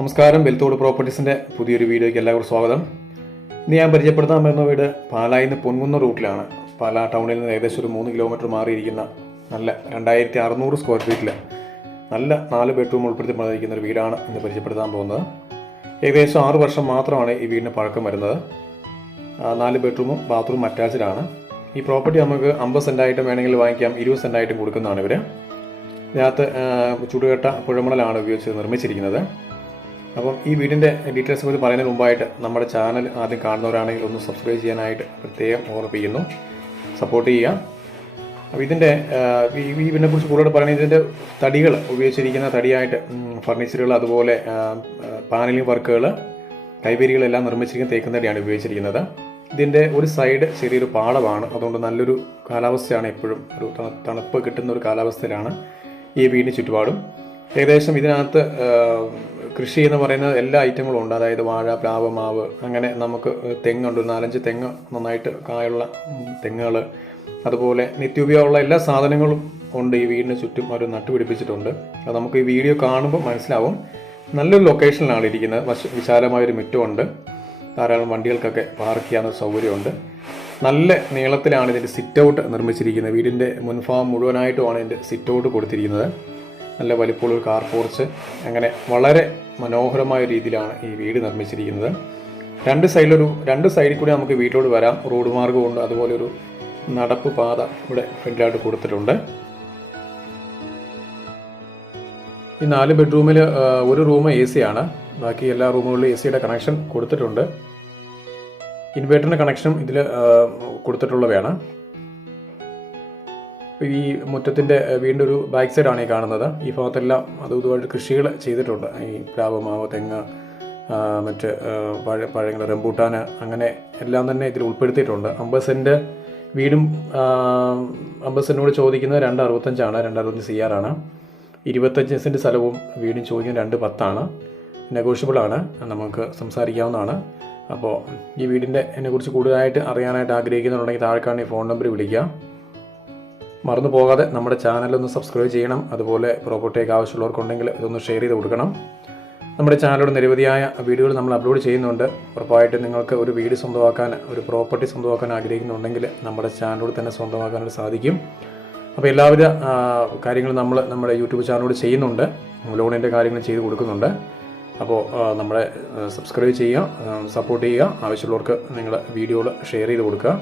നമസ്കാരം. ബെൽത്തോട് പ്രോപ്പർട്ടീസിൻ്റെ പുതിയൊരു വീഡിയോയ്ക്ക് എല്ലാവർക്കും സ്വാഗതം. ഇന്ന് ഞാൻ പരിചയപ്പെടുത്താൻ വരുന്ന വീട് പാലായിൽ നിന്ന് പൊൻകുന്ന റൂട്ടിലാണ്. പാലാ ടൗണിൽ നിന്ന് ഏകദേശം ഒരു 3 കിലോമീറ്റർ മാറിയിരിക്കുന്ന നല്ല 2600 സ്ക്വയർ ഫീറ്റിൽ നല്ല 4 ബെഡ്റൂം ഉൾപ്പെടുത്തി പണിതിരിക്കുന്ന ഒരു വീടാണ് ഇന്ന് പരിചയപ്പെടുത്താൻ പോകുന്നത്. ഏകദേശം 6 വർഷം മാത്രമാണ് ഈ വീടിന് പഴക്കം വരുന്നത്. 4 ബെഡ്റൂമും ബാത്റൂം അറ്റാച്ച്ഡാണ്. ഈ പ്രോപ്പർട്ടി നമുക്ക് 50 സെൻറ്റായിട്ടും വേണമെങ്കിൽ വാങ്ങിക്കാം, 20 സെൻറ്റായിട്ടും കൊടുക്കുന്നതാണ് ഇവർ. ഇതിനകത്ത് ചുടുകട്ട പുഴമണലാണ് ഉപയോഗിച്ച് നിർമ്മിച്ചിരിക്കുന്നത്. അപ്പം ഈ വീടിൻ്റെ ഡീറ്റെയിൽസ് കുറിച്ച് പറയുന്നതിന് മുമ്പായിട്ട് നമ്മുടെ ചാനൽ ആദ്യം കാണുന്നവരാണെങ്കിൽ ഒന്ന് സബ്സ്ക്രൈബ് ചെയ്യാനായിട്ട് പ്രത്യേകം ഓർമ്മിപ്പിക്കുന്നു. സപ്പോർട്ട് ചെയ്യുക. അപ്പോൾ ഇതിൻ്റെ ഈ വീടിനെക്കുറിച്ച് കൂടുതൽ പറയുന്നത് ഇതിൻ്റെ തടികൾ ഉപയോഗിച്ചിരിക്കുന്ന തടിയായിട്ട് ഫർണിച്ചറുകൾ, അതുപോലെ പാനലിംഗ് വർക്കുകൾ, കൈവരികളെല്ലാം നിർമ്മിച്ചിരിക്കുന്ന തേക്കും തടിയാണ് ഉപയോഗിച്ചിരിക്കുന്നത്. ഇതിൻ്റെ ഒരു സൈഡ് ചെറിയൊരു പാടമാണ്, അതുകൊണ്ട് നല്ലൊരു കാലാവസ്ഥയാണ്. എപ്പോഴും ഒരു തണുപ്പ് കിട്ടുന്ന ഒരു കാലാവസ്ഥയിലാണ് ഈ വീടിന് ചുറ്റുപാടും. ഏകദേശം ഇതിനകത്ത് കൃഷി എന്ന് പറയുന്നത് എല്ലാ ഐറ്റങ്ങളും ഉണ്ട്. അതായത് വാഴ, പ്ലാവ്, മാവ്, അങ്ങനെ നമുക്ക് തെങ്ങുണ്ട്. 4-5 തെങ്ങ്, നന്നായിട്ട് കായുള്ള തെങ്ങുകൾ, അതുപോലെ നിത്യോപയോഗമുള്ള എല്ലാ സാധനങ്ങളും ഉണ്ട്. ഈ വീടിന് ചുറ്റും അവർ നട്ടുപിടിപ്പിച്ചിട്ടുണ്ട്. അത് നമുക്ക് ഈ വീഡിയോ കാണുമ്പോൾ മനസ്സിലാവും. നല്ലൊരു ലൊക്കേഷനിലാണ് ഇരിക്കുന്നത്. വിശാലമായൊരു മുറ്റമുണ്ട്. ധാരാളം വണ്ടികൾക്കൊക്കെ പാർക്ക് ചെയ്യാവുന്ന സൗകര്യമുണ്ട്. നല്ല നീളത്തിലാണ് ഇതിൻ്റെ സിറ്റ് ഔട്ട് നിർമ്മിച്ചിരിക്കുന്നത്. വീടിൻ്റെ മുൻഭാഗം മുഴുവനായിട്ടുമാണ് ഇതിൻ്റെ സിറ്റ് ഔട്ട് കൊടുത്തിരിക്കുന്നത്. നല്ല വലിപ്പമുള്ളൊരു കാർ പോർച്ച്, അങ്ങനെ വളരെ മനോഹരമായ രീതിയിലാണ് ഈ വീട് നിർമ്മിച്ചിരിക്കുന്നത്. രണ്ട് സൈഡിൽ കൂടി നമുക്ക് വീട്ടിലോട്ട് വരാം. റോഡ് മാർഗ്ഗമുണ്ട്, അതുപോലെ ഒരു നടപ്പ് പാത ഇവിടെ ഫ്രണ്ടിലായിട്ട് കൊടുത്തിട്ടുണ്ട്. ഈ 4 ബെഡ്റൂമിൽ ഒരു റൂം AC ആണ്. ബാക്കി എല്ലാ റൂമുകളിലും AC യുടെ കണക്ഷൻ കൊടുത്തിട്ടുണ്ട്. ഇൻവേർട്ടറിൻ്റെ കണക്ഷനും ഇതിൽ കൊടുത്തിട്ടുള്ളവയാണ്. ഈ മുറ്റത്തിൻ്റെ വീണ്ടും ഒരു ബാക്ക് സൈഡാണ് ഈ കാണുന്നത്. ഈ ഭാഗത്തെല്ലാം അതുമായിട്ട് കൃഷികൾ ചെയ്തിട്ടുണ്ട്. ഈ പ്ലാവ്, മാവ്, തെങ്ങ്, മറ്റ് പഴങ്ങൾ, റംബൂട്ടാൻ, അങ്ങനെ എല്ലാം തന്നെ ഇതിൽ ഉൾപ്പെടുത്തിയിട്ടുണ്ട്. 50 സെൻറ്റ് വീടും 50 സെൻറ്റിനോട് ചോദിക്കുന്നത് 265 265 CR ആണ്. 25 സെൻറ്റ് സ്ഥലവും വീടും ചോദിക്കുന്നത് 210. നെഗോഷ്യബിളാണ്, നമുക്ക് സംസാരിക്കാവുന്നതാണ്. അപ്പോൾ ഈ വീടിൻ്റെ എന്നെക്കുറിച്ച് കൂടുതലായിട്ട് അറിയാനായിട്ട് ആഗ്രഹിക്കുന്നുണ്ടെങ്കിൽ താഴെ കാണുന്ന ഈ ഫോൺ നമ്പർ വിളിക്കുക. മറന്നു പോകാതെ നമ്മുടെ ചാനലൊന്ന് സബ്സ്ക്രൈബ് ചെയ്യണം. അതുപോലെ പ്രോപ്പർട്ടിയൊക്കെ ആവശ്യമുള്ളവർക്കുണ്ടെങ്കിൽ ഇതൊന്ന് ഷെയർ ചെയ്ത് കൊടുക്കണം. നമ്മുടെ ചാനലിലൂടെ നിരവധിയായ വീഡിയോകൾ നമ്മൾ അപ്ലോഡ് ചെയ്യുന്നുണ്ട്. ഉറപ്പായിട്ട് നിങ്ങൾക്ക് ഒരു വീട് സ്വന്തമാക്കാൻ, ഒരു പ്രോപ്പർട്ടി സ്വന്തമാക്കാൻ ആഗ്രഹിക്കുന്നുണ്ടെങ്കിൽ നമ്മുടെ ചാനലിലൂടെ തന്നെ സ്വന്തമാക്കാനായിട്ട് സാധിക്കും. അപ്പോൾ എല്ലാവിധ കാര്യങ്ങളും നമ്മൾ നമ്മുടെ യൂട്യൂബ് ചാനലിലൂടെ ചെയ്യുന്നുണ്ട്. ലോണിൻ്റെ കാര്യങ്ങൾ ചെയ്ത് കൊടുക്കുന്നുണ്ട്. അപ്പോൾ നമ്മളെ സബ്സ്ക്രൈബ് ചെയ്യുക, സപ്പോർട്ട് ചെയ്യുക. ആവശ്യമുള്ളവർക്ക് നിങ്ങൾ വീഡിയോകൾ ഷെയർ ചെയ്ത് കൊടുക്കുക.